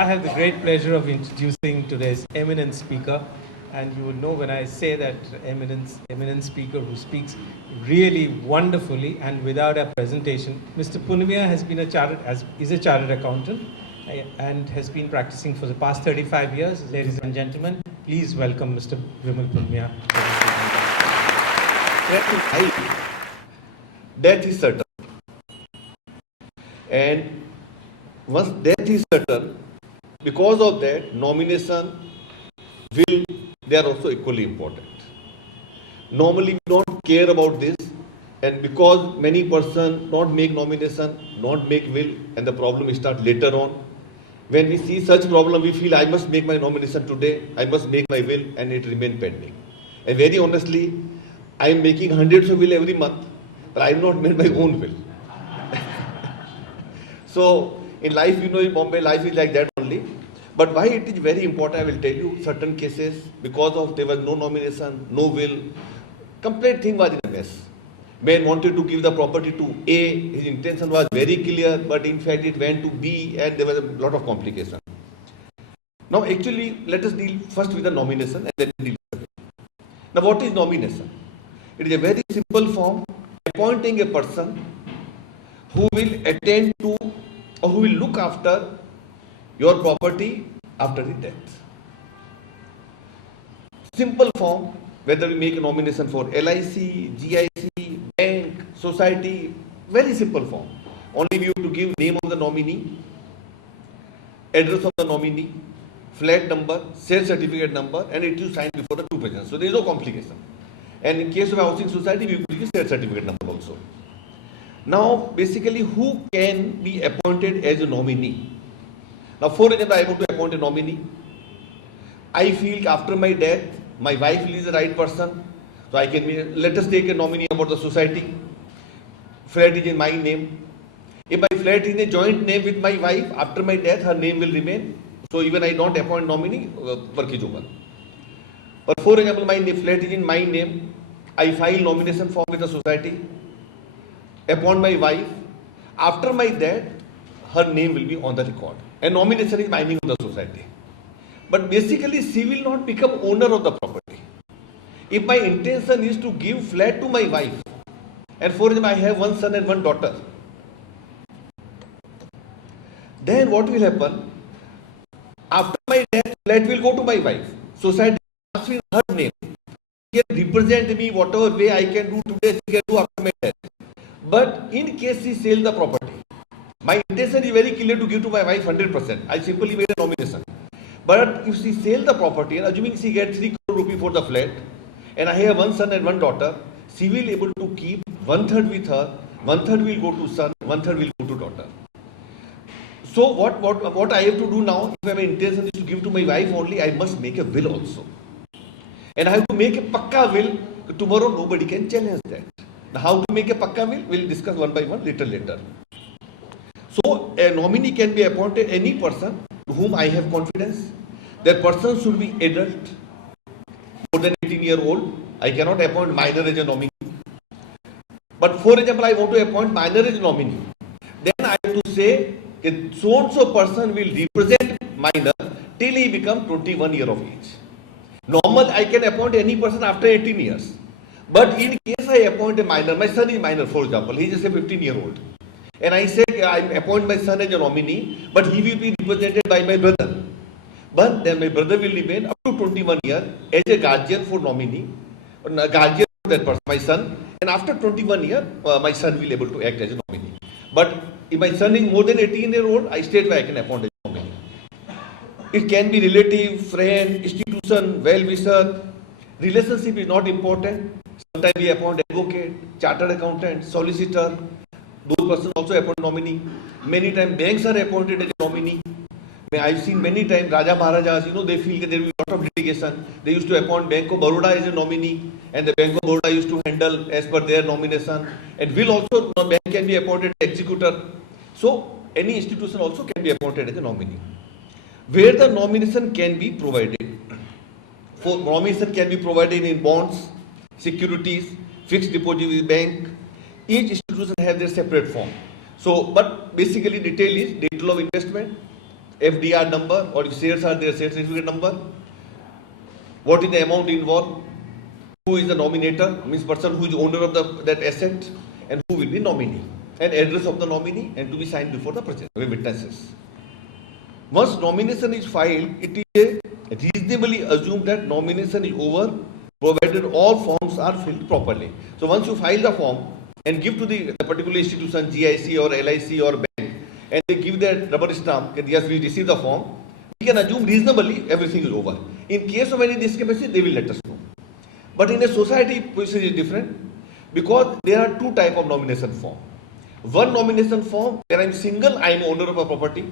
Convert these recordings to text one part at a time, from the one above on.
I have the great pleasure of introducing today's eminent speaker. And you would know when I say that eminent speaker who speaks really wonderfully and without a presentation. Mr. Punmiya is a chartered accountant and has been practicing for the past 35 years. Ladies and gentlemen, please welcome Mr. Vimal Punmiya. Death is certain. And once death is certain, because of that, nomination, will, they are also equally important. Normally, we don't care about this, and because many persons not make nomination, not make will, and the problem start later on. When we see such problem, we feel I must make my nomination today, I must make my will, and it remain pending. And very honestly, I am making hundreds of will every month, but I have not made my own will. So in life, in Bombay, life is like that only. But why it is very important, I will tell you, certain cases, because of there was no nomination, no will, complete thing was in a mess. Man wanted to give the property to A, his intention was very clear, but in fact it went to B and there was a lot of complication. Now actually, let us deal first with the nomination and then deal with the will. Now what is nomination? It is a very simple form, appointing a person who will attend to or who will look after your property after the death. Simple form, whether we make a nomination for LIC, GIC, bank, society, very simple form. Only we have to give name of the nominee, address of the nominee, flat number, sale certificate number, and it is signed before the two persons. So there is no complication. And in case of housing society, we will give sale certificate number also. Now, basically, who can be appointed as a nominee? Now, for example, I want to appoint a nominee. I feel after my death, my wife is the right person. So I can, let us take a nominee about the society. Flat is in my name. If my flat is in a joint name with my wife, after my death, her name will remain. So even I don't appoint nominee, work is over. But for example, my flat is in my name. I file nomination form with the society. Appoint my wife. After my death, her name will be on the record. And nomination is binding on the society. But basically, she will not become owner of the property. If my intention is to give flat to my wife, and for example, I have one son and one daughter, then what will happen? After my death, flat will go to my wife. Society asks in her name. She can represent me whatever way I can do today, she can do after my death. But in case she sells the property, my intention is very clear to give to my wife 100%. I simply made a nomination. But if she sells the property, and assuming she gets 3 crore rupees for the flat, and I have one son and one daughter, she will be able to keep 1/3 with her, 1/3 will go to son, 1/3 will go to daughter. So what I have to do now, if my intention is to give to my wife only, I must make a will also. And I have to make a pakka will, tomorrow nobody can challenge that. Now how to make a pakka will, we'll discuss one by one later. So a nominee can be appointed any person to whom I have confidence. That person should be adult, more than 18-year-old. I cannot appoint minor as a nominee. But for example, I want to appoint minor as a nominee. Then I have to say that so-and-so person will represent minor till he becomes 21 years of age. Normal, I can appoint any person after 18 years. But in case I appoint a minor, my son is minor, for example, he is just a 15-year-old. And I say I appoint my son as a nominee, but he will be represented by my brother. But then my brother will remain up to 21 years as a guardian for nominee, guardian for that person, my son. And after 21 years, my son will be able to act as a nominee. But if my son is more than 18-year-old, I state where I can appoint as a nominee. It can be relative, friend, institution, well-wisher. Relationship is not important. Sometimes we appoint advocate, chartered accountant, solicitor. Those persons also appoint nominee. Many times banks are appointed as a nominee. I've seen many times Raja Maharajas, they feel that there will be a lot of litigation. They used to appoint Bank of Baroda as a nominee, and the Bank of Baroda used to handle as per their nomination. And will also, bank can be appointed as executor. So any institution also can be appointed as a nominee. Where the nomination can be provided. For nomination can be provided in bonds, securities, fixed deposit with bank. Each institution has their separate form. So, but basically detail is detail of investment, FDR number, or if shares are there, share certificate number, what is the amount involved, who is the nominator, means person who is owner of that asset, and who will be nominee, and address of the nominee, and to be signed before the presence with witnesses. Once nomination is filed, it is reasonably assumed that nomination is over, provided all forms are filled properly. So once you file the form and give to the particular institution, GIC or LIC or bank, and they give that rubber stamp that yes, we received the form, we can assume reasonably everything is over. In case of any discrepancy, they will let us know. But in a society, position is different, because there are two types of nomination form. One nomination form where I am single, I am owner of a property,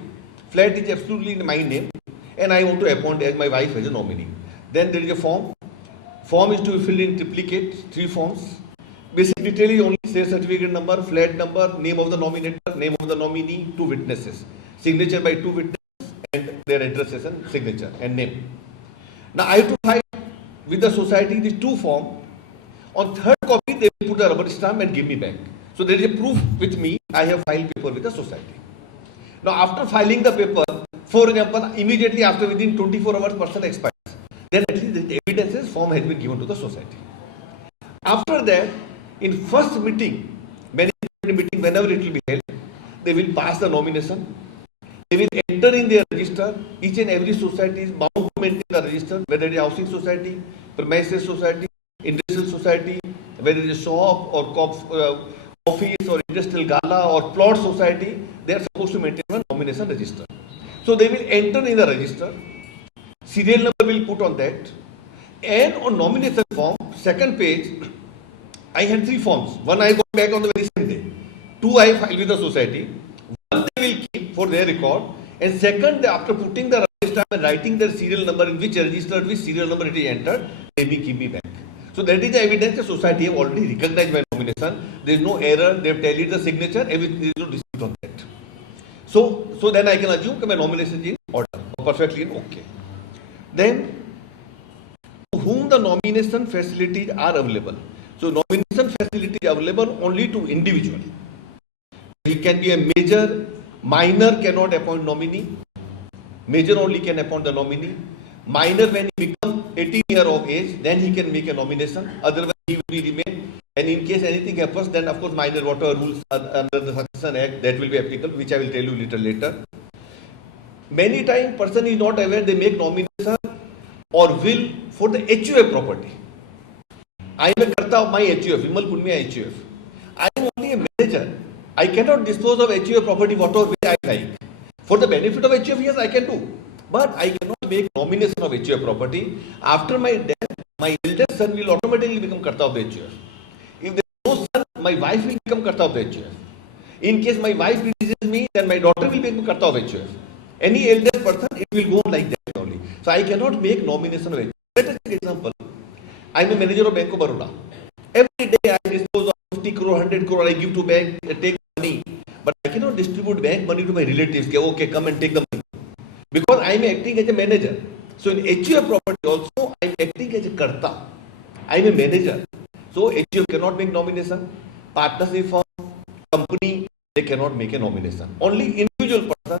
flat is absolutely in my name, and I want to appoint as my wife as a nominee. Then there is a form. Form is to be filled in triplicate, 3 forms. Basic detail is only share certificate number, flat number, name of the nominator, name of the nominee, 2 witnesses. Signature by 2 witnesses and their addresses and signature and name. Now I have to file with the society these 2 forms. On 3rd copy, they will put the rubber stamp and give me back. So there is a proof with me, I have filed paper with the society. Now after filing the paper, for example, immediately after within 24 hours person expires, then at least the evidences form has been given to the society. After that, in first meeting, management meeting, whenever it will be held, they will pass the nomination. They will enter in their register. Each and every society is bound to maintain the register, whether it is housing society, premises society, industrial society, whether it is shop or office or industrial gala or plot society, they are supposed to maintain a nomination register. So they will enter in the register, serial number will put on that, and on nomination form, second page, I had 3 forms. One I got back on the very same day. 2 I filed with the society. One they will keep for their record, and second, after putting the register and writing their serial number in which register, which serial number it is entered, they will give me back. So that is the evidence the society have already recognized my nomination. There is no error. They have tallied the signature. Everything is no dispute on that. So then I can assume that my nomination is in order, perfectly okay. Then, to whom the nomination facilities are available? So nomination facilities are available only to individual. He can be a major. Minor cannot appoint nominee. Major only can appoint the nominee. Minor, when he becomes 18 years of age, then he can make a nomination. Otherwise, he will remain. And in case anything happens, then of course, minor whatever rules under the Succession Act, that will be applicable, which I will tell you little later. Many times, person is not aware, they make nomination or will for the HUF property. I am a karta of my HUF, Vimal Punmia HUF. I am only a manager. I cannot dispose of HUF property whatever way I like. For the benefit of HUF, yes, I can do. But I cannot make nomination of HUF property. After my death, my eldest son will automatically become karta of the HUF. If there is no son, my wife will become karta of the HUF. In case my wife releases me, then my daughter will become karta of HUF. Any eldest person, it will go like that only. So I cannot make nomination of HUF. Let us take an example. I am a manager of Bank of Baroda. Every day I dispose of 50 crore, 100 crore, I give to bank, take money. But I cannot distribute bank money to my relatives. Okay, come and take the money. Because I am acting as a manager. So in HUF property also, I am acting as a karta. I am a manager. So HUF cannot make nomination. Partnership firm, company, they cannot make a nomination. Only individual person,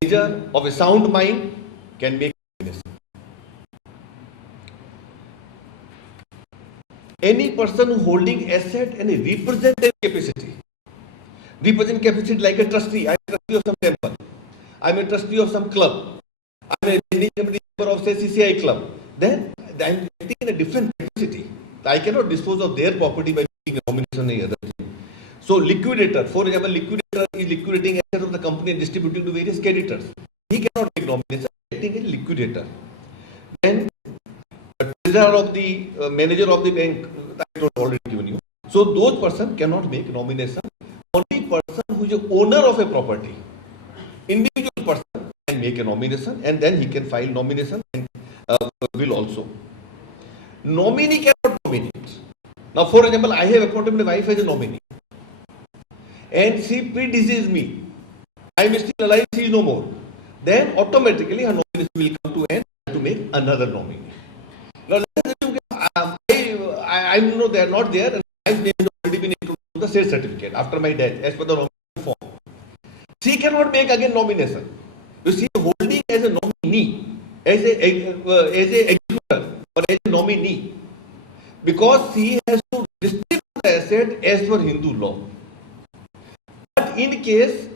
major of a sound mind, can make nomination. Any person holding asset and a representative capacity. Represent capacity like a trustee. I am a trustee of some temple. I am a trustee of some club. I am a member of say CCI club. Then I am acting in a different capacity. I cannot dispose of their property by making a nomination or any other thing. So liquidator, for example, liquidator is liquidating assets of the company and distributing to various creditors. He cannot make nomination, acting as a liquidator. Then treasurer of the manager of the bank, I have already given you. So those person cannot make nomination. Only person who is the owner of a property, individual person, can make a nomination, and then he can file nomination and will also. Nominee cannot nominate. Now, for example, I have appointed my wife as a nominee, and she predeceased me. I am still alive, she is no more. Then automatically her nomination will come to end to make another nominee. Now, let's assume I know they are not there, and my name has already been included in the share certificate after my death, as per the nomination form. She cannot make again nomination. You see, holding holding as a nominee, as a executor or as a nominee, because he has to distribute the asset as per Hindu law. But in case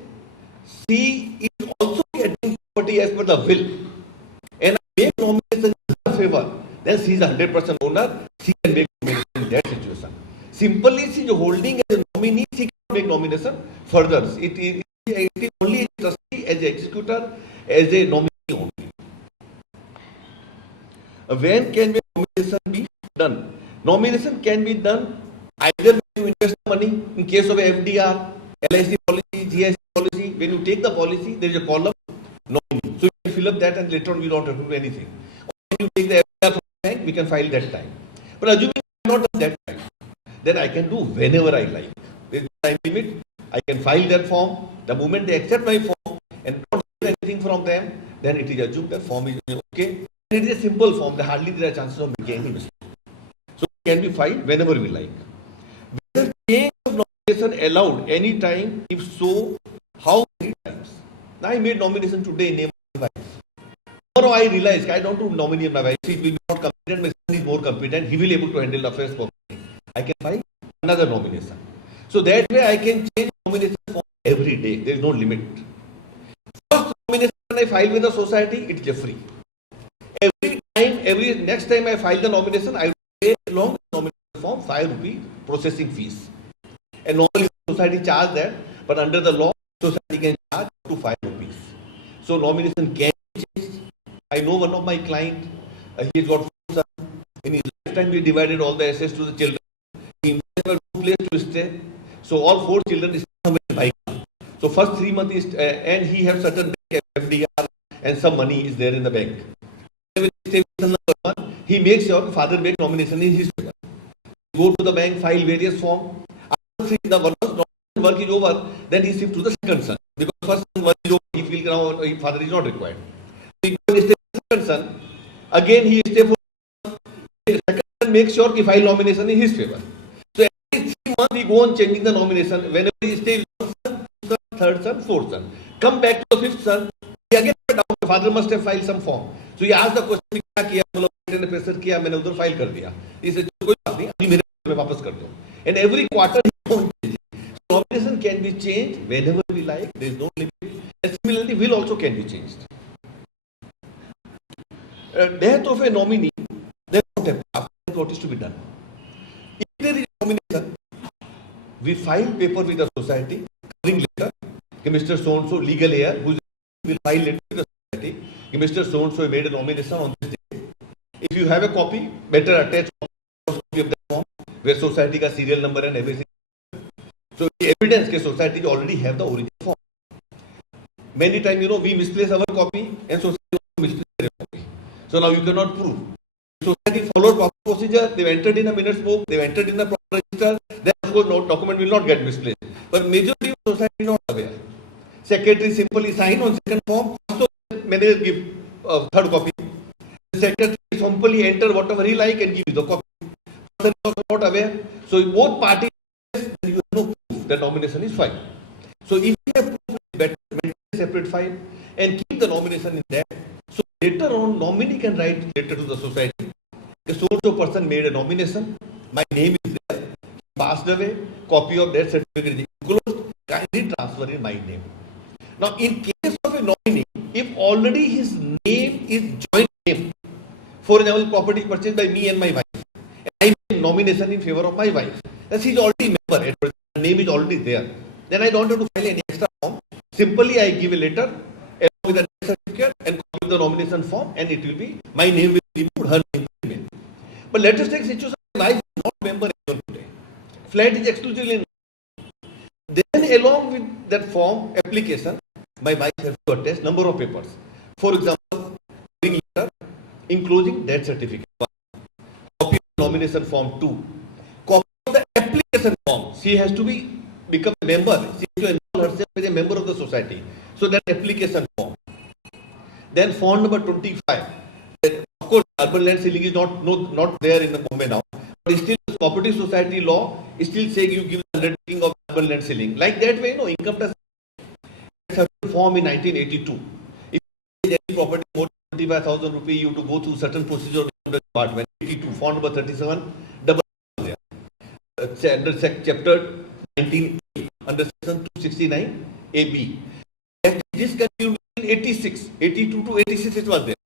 she is also getting property as per the will, and I make nomination in her favor, then she is 100% owner. She can make nomination in that situation. Simply, she is holding as a nominee. She cannot make nomination further. It is only a trustee as an executor, as a nominee only. When can nomination be done? Nomination can be done either when you invest money, in case of FDR, LIC policy, GIC policy. When you take the policy, there is a column nominee. So you can fill up that and later on we don't have to do anything. Or when you take the FDR from the bank, we can file that time. But assuming I have not done that time, then I can do whenever I like. There is no time limit. I can file that form. The moment they accept my form and not get anything from them, then it is assumed that form is okay. And it is a simple form. Hardly there are chances of making any mistake. So it can be filed whenever we like. Whether change of nomination allowed any time? If so, how many times? Now I made nomination today in name of my wife. Tomorrow I realize I don't want to nominate my wife. She will be not competent. My son is more competent. He will be able to handle affairs for me. I can file another nomination. So that way I can change nomination form every day. There is no limit. First nomination when I file with the society, it is free. Every next time I file the nomination, I will pay along the nomination form 5 rupee processing fees. And normally the society charge that, but under the law, society can charge up to 5 rupees. So nomination can be changed. I know one of my client, he has got 4 sons. In his lifetime, he divided all the assets to the children. He invested 2 places to stay. So all 4 children stay somewhere in Bhai. So first 3 months is, and he has certain FDR and some money is there in the bank. He makes sure father makes nomination in his favor. Go to the bank, file various forms. After the work is over, then he shifts to the second son. Because first son work is over, he feels now his father is not required. So he goes to the second son. Again he stays for the second son, makes sure he file nomination in his favor. So every 3 months we go on changing the nomination. Whenever he stays with son, third son, fourth son. Come back to the fifth son. He again the father must have filed some form. So he asked the question, क्या किया, मैंने pressure किया, मैंने उधर file कर दिया. इसे कोई बात नहीं, अभी मेरे में वापस कर दो. And every quarter he won't change it. So nomination can be changed whenever we like. There is no limit. And similarly, will also can be changed. Death of a nominee, then what happens? After what is to be done? If there is a nomination, we file paper with the society, covering letter, Mr. So-and-so legal heir, who will file letter with the society, Mr. So-and-so made a nomination on this day. If you have a copy, better attach a copy of the form where society ka serial number and everything. So the evidence ke society already have the original form. Many times, we misplace our copy and society misplace their copy. So now you cannot prove. Society followed proper procedure, they've entered in a minutes book, they've entered in a proper register, then of course no document will not get misplaced. But majority of society is not aware. Secretary simply sign on second form, so manager give third copy. The secretary simply enter whatever he like and give you the copy. Person is not aware. So if both parties, then you have no proof that nomination is fine. So if you have proof, better maintain a separate file and keep the nomination in there. So later on, nominee can write letter to the society. A so-and-so person made a nomination. My name is there. Passed away. Copy of that certificate is enclosed. Kindly transfer in my name. Now, in case of a nominee, if already his name is joint name, for example, property purchased by me and my wife, and I make nomination in favor of my wife, then she is already a member, her name is already there. Then I don't have to file any extra form. Simply I give a letter along with the certificate and copy the nomination form, and it will be, my name will be removed, her name will remain. But let us take situation, my wife is not a member today. Flat is exclusively in. Then along with that form application, my wife has to attest number of papers. For example, letter, enclosing death certificate. Copy of nomination form 2. Copy of the application form. She has to become a member. She has to enroll herself as a member of the society. So that application form. Then form number 25. Of course, urban land ceiling is not there in the Bombay now. But still, property society law is still saying you give the undertaking of urban land ceiling. Like that way, income tax form in 1982. If property more than 25,000 rupees, you have to go through certain procedure of the department. 82, form number 37, double there. Under chapter 19, under section 269 AB. That is discontinued in 86, 82 to 86 it was there.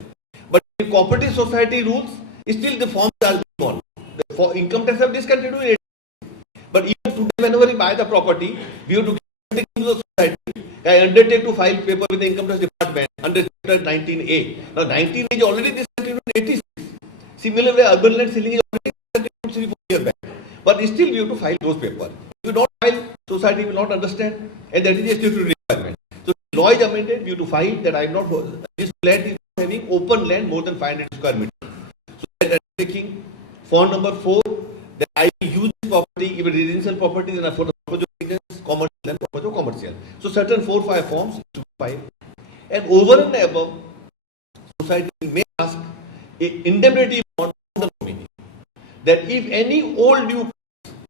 But in cooperative society rules, still the forms are going on. The income tax have discontinued in 86. But even today, whenever we buy the property, we have to give to the society. I undertake to file paper with the income tax department under chapter 19A. Now 19A is already discontinued in 86. Similarly, urban land ceiling is already discontinued 3-4 years back. But still we have to file those papers. If you don't file, society will not understand, and that is a statutory requirement. So the law is amended, you have to file that I am not, this flat is having open land more than 500 square meters. So that I am taking form number 4, that I will use this property, even residential property, and for the purpose of residence, commercial and purpose of commercial. So certain 4-5 forms to file. And over and above, society may ask a indemnity bond from the nominee. That if any old due,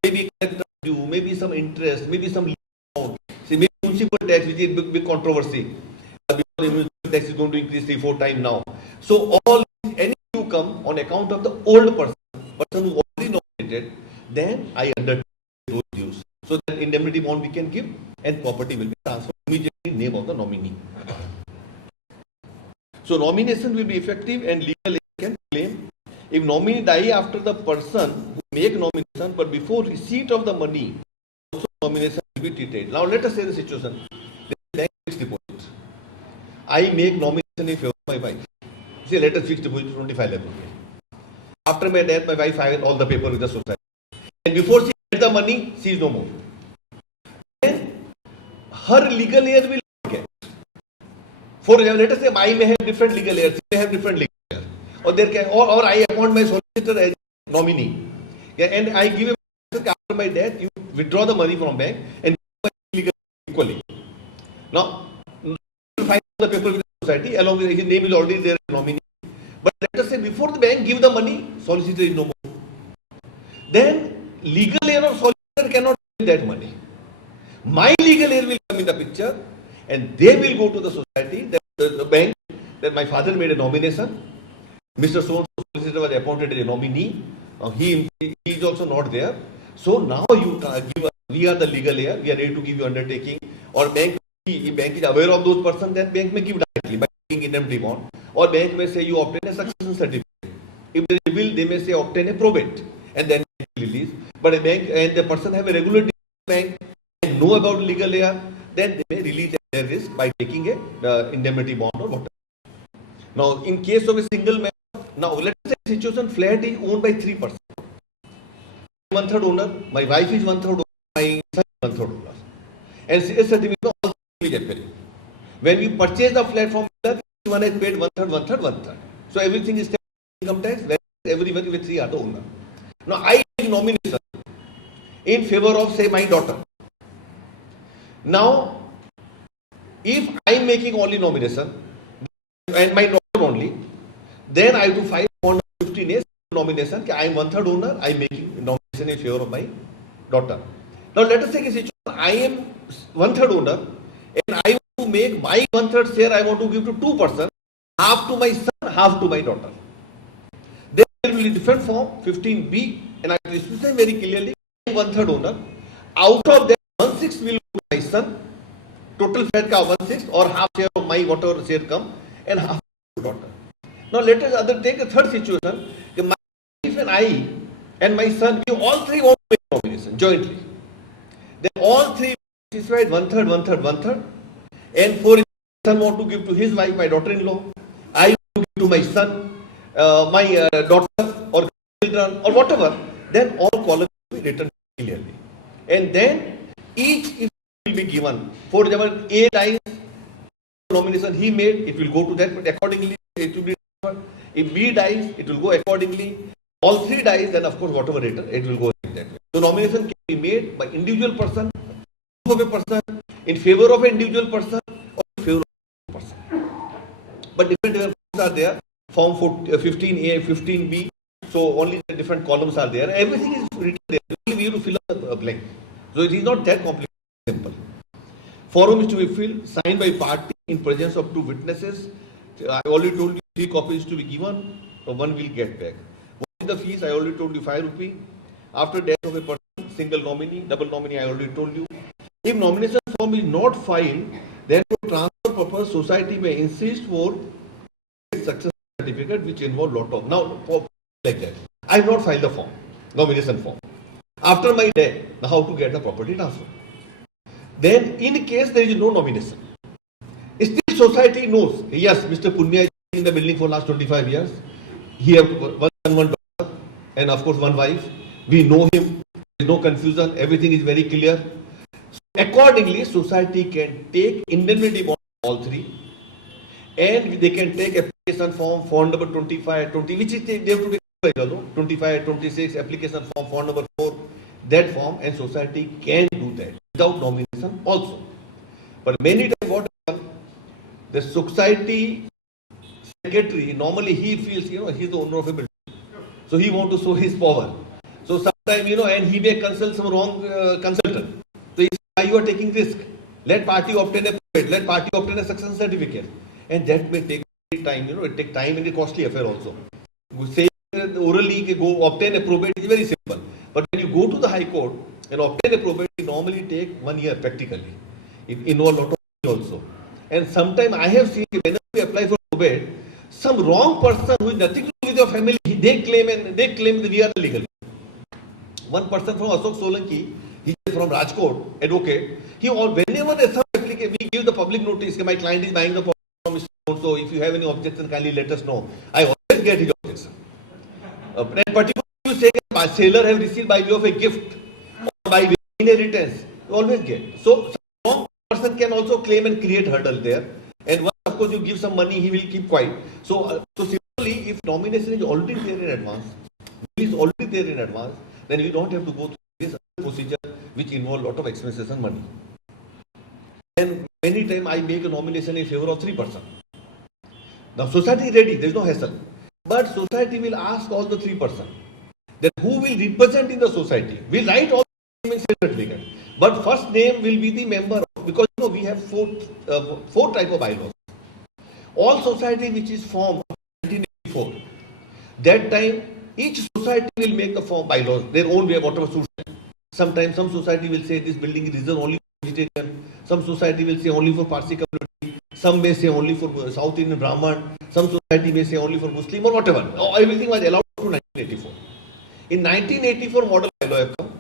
maybe character due, maybe some interest, maybe some amount, say maybe municipal tax, which is big controversy, because the municipal tax is going to increase 3-4 times now. So all any due come on account of the old person who already nominated, then I undertake those dues. So that indemnity bond we can give and property will be transferred immediately in name of the nominee. So nomination will be effective and legal can claim. If nominee die after the person who make nomination, but before receipt of the money, also nomination will be treated. Now let us say the situation. The bank fixed deposit. I make nomination in favor of my wife. Say let us fix deposit 25 lakh rupees. After my death, my wife filed all the paper with the society. And before she gets the money, she is no more. Then her legal heirs will get. For example, let us say I may have different legal heirs, she may have different legal heirs. Or there can, or I appoint my solicitor as nominee. Yeah, and I give a after my death, you withdraw the money from bank and legal equally. Now, you find the paper with the society along with his name is already there as nominee. But let us say before the bank give the money, solicitor is no more. Then legal heir or solicitor cannot get that money. My legal heir will come in the picture and they will go to the society, the bank, that my father made a nomination. Mr. So-and-so solicitor was appointed as a nominee. He is also not there. So now you give us, we are the legal heir, we are ready to give you undertaking. Or bank, if bank is aware of those persons, then bank may give directly by giving indemnity bond. Or bank may say you obtain a succession certificate. If there is a will, they may say obtain a probate and then release. But a bank and the person have a regular bank and know about legal heir, then they may release their risk by taking a indemnity bond or whatever. Now, in case of a single member, now let us say situation flat is owned by 3 persons. 1/3 owner, my wife is 1/3 owner, my son is 1/3 owner. And sales certificate all is appearing. When we purchase the flat from the one is paid 1/3, 1/3, 1/3. So everything is income tax, everybody with 3 are the owner. Now I take nomination in favor of say my daughter. Now, if I am making only nomination and my daughter only, then I have to file on 15 days nomination. I am 1/3 owner, I am making nomination in favor of my daughter. Now let us take a situation, I am 1/3 owner and I want to make my 1/3 share, I want to give to 2 persons, half to my son, half to my daughter. Then there will be different form, 15B, and I will specify very clearly, I am 1/3 owner. Out of that, 1/6 will go to my son, total flat ka 1/6 or half share of my whatever share come and half to daughter. Now let us take a third situation. My wife and I and my son, we all 3 want to make nomination jointly. Then all 3 satisfied 1/3, 1/3, 1/3. And for his son want to give to his wife, my daughter-in-law. I want to give to my son, my daughter or children or whatever. Then all columns will be written clearly. And then each will be given. For example, A dies, nomination he made, it will go to that, but accordingly it will be. If B dies, it will go accordingly. All 3 dies, then of course whatever written, it will go like that way. So nomination can be made by individual person, of a person, in favor of an individual person, or in favor of a person. But different forms are there. Form 15A, 15B. So only the different columns are there. Everything is written there. Only we have to fill up a blank. So it is not that complicated. Simple. Form is to be filled, signed by party in presence of 2 witnesses. I already told you 3 copies to be given, or 1 will get back. What is the fees? I already told you 5 rupee. After death of a person, single nominee, double nominee, I already told you. If nomination form is not filed, then for transfer purpose, society may insist for success certificate which involve lot of, now for like that. I have not filed the form, nomination form. After my death, now how to get the property transfer? Then in case there is no nomination, still society knows, yes, Mr. Punya is in the building for last 25 years. He has one son, one daughter, and of course one wife. We know him, there is no confusion, everything is very clear. So accordingly, society can take indemnity bond all three, and they can take application form number 25, 20, which is they have to take 25, 26, application form number 4, that form, and society can do that without nomination also. But many times what happens, the society secretary, normally he feels, he's the owner of a building. So he wants to show his power. So sometimes, and he may consult some wrong consultant. So he says, why you are taking risk? Let party obtain a permit, let party obtain a success certificate. And that may take time, it takes time and a costly affair also. Say orally, go obtain a probate is very simple. But when you go to the High Court and obtain a probate, it normally take 1 year practically. It involves a lot of money also. And sometimes I have seen whenever we apply for probate, some wrong person who is nothing to do with your family, they claim that we are legal. One person from Ashok Solanki, he is from Rajkot, advocate. Whenever there's some application, we give the public notice that my client is buying the property from Mr. So if you have any objection, kindly let us know. I always get his objection. And particularly you say that seller have received by way of a gift or by way of inheritance, you always get. So some wrong person can also claim and create hurdle there. And once of course you give some money, he will keep quiet. So similarly, if nomination is already there in advance, then you don't have to go through this procedure which involve a lot of expenses and money. And many times I make a nomination in favor of 3%. Now society is ready, there is no hassle. But society will ask all the 3%. Then who will represent in the society? We write all the name in certificate. But first name will be the member, because we have four type of bylaws. All society which is formed in 1984, that time each society will make the form bylaws, their own way, whatever suits them. Sometimes some society will say this building is reserved only for vegetarian, some society will say only for Parsi community, some may say only for South Indian Brahman, some society may say only for Muslim or whatever. Everything was allowed to 1984. In 1984, model bylaw have come,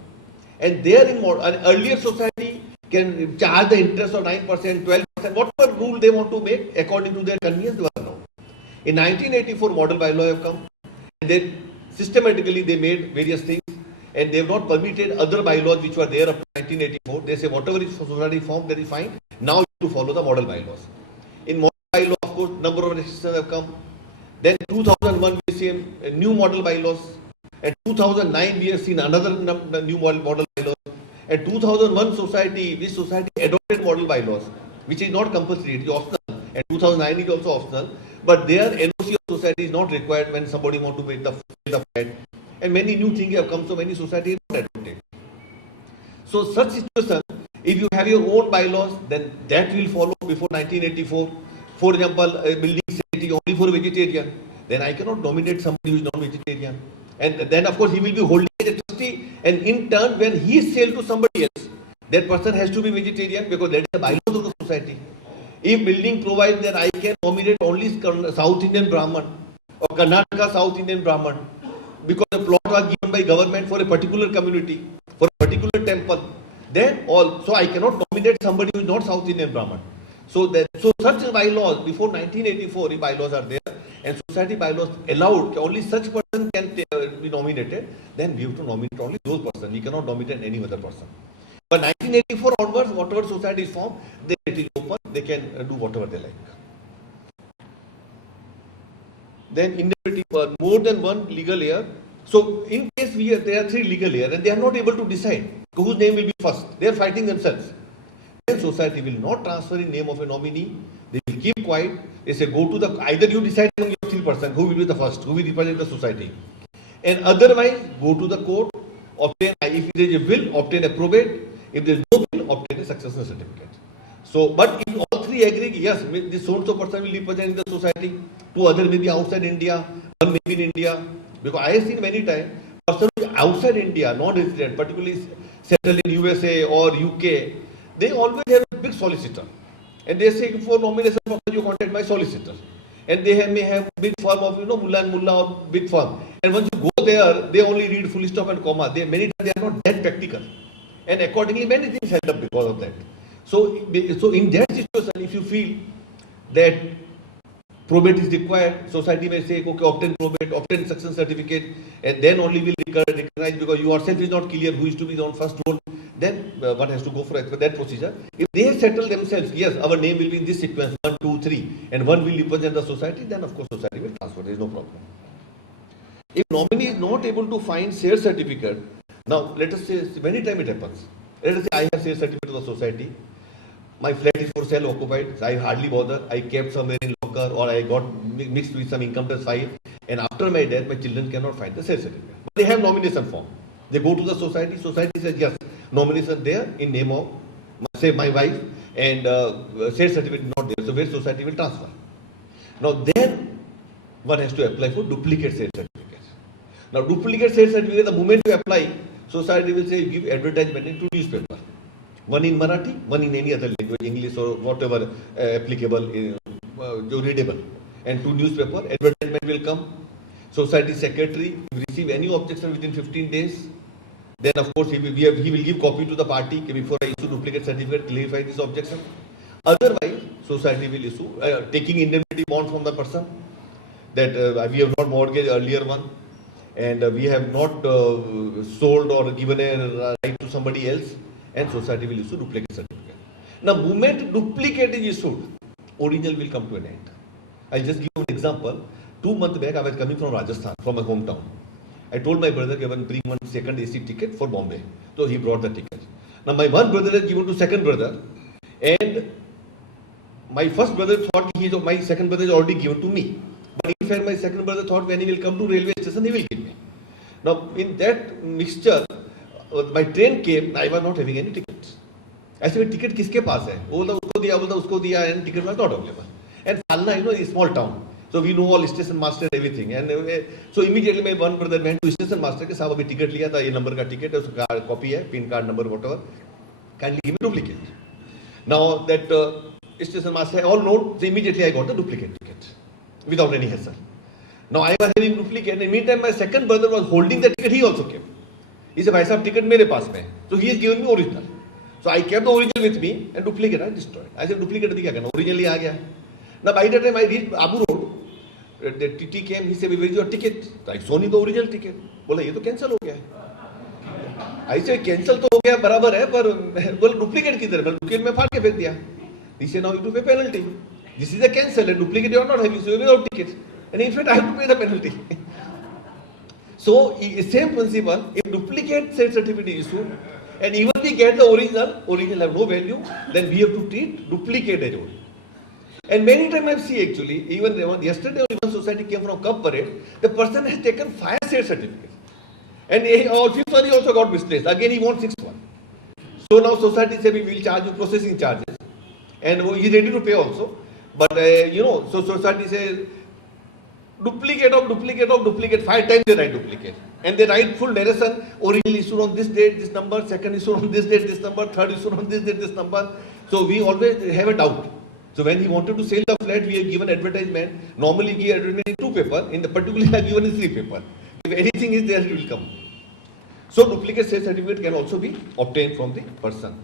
and there in an earlier society can charge the interest of 9%, 12%, whatever rule they want to make according to their convenience. In 1984, model bylaw have come, and then systematically they made various things, and they have not permitted other bylaws which were there up to 1984. They say whatever is society formed, that is fine. Now you have to follow the model bylaws. In model bylaw, of course, number of restrictions have come. Then 2001 we see new model bylaws, and 2009 we have seen another new model bylaws. And 2001 society, this society adopted model bylaws, which is not compulsory, it is optional. And 2009 is also optional, but their NOC of society is not required when somebody want to make the flat. And many new things have come, so many societies not adopted. So such situation, if you have your own bylaws, then that will follow before 1984. For example, a building safety only for vegetarian, then I cannot nominate somebody who is non-vegetarian. And then of course he will be holding as a trustee, and in turn when he is sold to somebody else, that person has to be vegetarian, because that is the bylaws of the society. If building provides that I can nominate only South Indian Brahman or Karnataka South Indian Brahman, because the plot was given by government for a particular community, for a particular temple, then also I cannot nominate somebody who is not South Indian Brahman. So such bylaws before 1984, if bylaws are there, and society bylaws allowed only such person can be nominated, then we have to nominate only those persons. We cannot nominate any other person. But 1984 onwards, whatever society is formed, then it is open, they can do whatever they like. Then indemnity for more than one legal heir. So in case there are 3 legal heirs and they are not able to decide whose name will be first, they are fighting themselves. Then society will not transfer in name of a nominee. They will keep quiet. They say go to either you decide among your 3% who will be the first, who will represent the society. And otherwise go to the court, obtain, if there is a will, obtain a probate. If there is no will, obtain a successor certificate. So, but if all 3 three agree, yes, this so-and-so person will represent in the society, two other may be outside India, one may be in India. Because I have seen many times, person who is outside India, non-resident, particularly settled in USA or UK, they always have a big solicitor. And they say, for nomination, you contact my solicitor. And they may have big firm of, Mullah and Mullah or big firm. And once you go there, they only read full stop and comma. Many times they are not that practical. And accordingly, many things end up because of that. So in that situation, if you feel that probate is required, society may say, okay, obtain probate, obtain success certificate, and then only will recognize because yourself is not clear who is to be on first roll. Then one has to go for that procedure. If they settle themselves, yes, our name will be in this sequence 1, 2, 3, and one will represent the society, then of course society will transfer. There is no problem. If nominee is not able to find share certificate, now let us say many times it happens. Let us say I have share certificate of the society. My flat is for sale occupied, so I hardly bother. I kept somewhere in locker or I got mixed with some income tax file, and after my death, my children cannot find the share certificate. But they have nomination form. They go to the society says yes, nomination there in name of, say, my wife, and share certificate not there, so where society will transfer. Now then, one has to apply for duplicate share certificate. Now duplicate share certificate, the moment you apply, society will say give advertisement in two newspapers. One in Marathi, one in any other language, English or whatever applicable, readable. And two newspaper, advertisement will come. Society secretary will receive any objection within 15 days. Then of course he will give copy to the party before I issue duplicate certificate, clarify this objection. Otherwise, society will issue taking indemnity bond from the person that we have not mortgaged earlier one, and we have not sold or given a right to somebody else, and society will issue duplicate certificate. Now, moment duplicate is issued, original will come to an end. I'll just give you an example. 2 months back, I was coming from Rajasthan, from my hometown. I told my brother, bring one second AC ticket for Bombay. So he brought the ticket. Now my one brother has given to second brother, and my first brother thought my second brother is already given to me. But in fact, my second brother thought when he will come to railway station, he will give me. Now in that mixture, my train came, I was not having any tickets. I said, ticket kiske paas hai? Bola usko diya, and ticket was not available. And Phalna, is a small town. So we know all station master and everything. And so immediately my one brother went to station master, ke saab abhi ticket liya tha, ye number ka ticket, uska copy hai, PIN card number, whatever. Kindly give me duplicate. Now that station master all know, so immediately I got the duplicate ticket without any hassle. Now I was having duplicate, and meantime my second brother was holding the ticket, he also came. He said, bhai sahab, ticket mere paas mein. So he has given me original. So I kept the original with me, and duplicate I destroyed. I said, duplicate abhi kya karna? Originally aa gaya. Now by the time I reached Abu Road, the TT came, he said, where is your ticket? So I showed him the original ticket. Bola, ye to cancel ho gaya. I said, cancel to ho gaya, barabar hai, par bola duplicate kidhar hai? Duplicate mein phaad ke phek diya. He said, now you have to pay penalty. This is a cancel, and duplicate you are not having, so you without ticket. And in fact, I have to pay the penalty. So, same principle, if duplicate share certificate is issued, and even we get the original have no value, then we have to treat duplicate as original. And many times I see actually, even yesterday when society came from Cup Parade, the person has taken 5 share certificates. And fifth one he also got misplaced. Again he wants 6th one. So now society says we will charge you processing charges. And he is ready to pay also. But so society says, duplicate of duplicate, 5 times they write duplicate. And they write full narration, original issued on this date, this number, second issued on this date, this number, third issued on this date, this number. So we always have a doubt. So when he wanted to sell the flat, we have given advertisement. Normally we give advertisement in 2 papers, in the particular I have given in 3 papers. If anything is there, it will come. So duplicate share certificate can also be obtained from the person.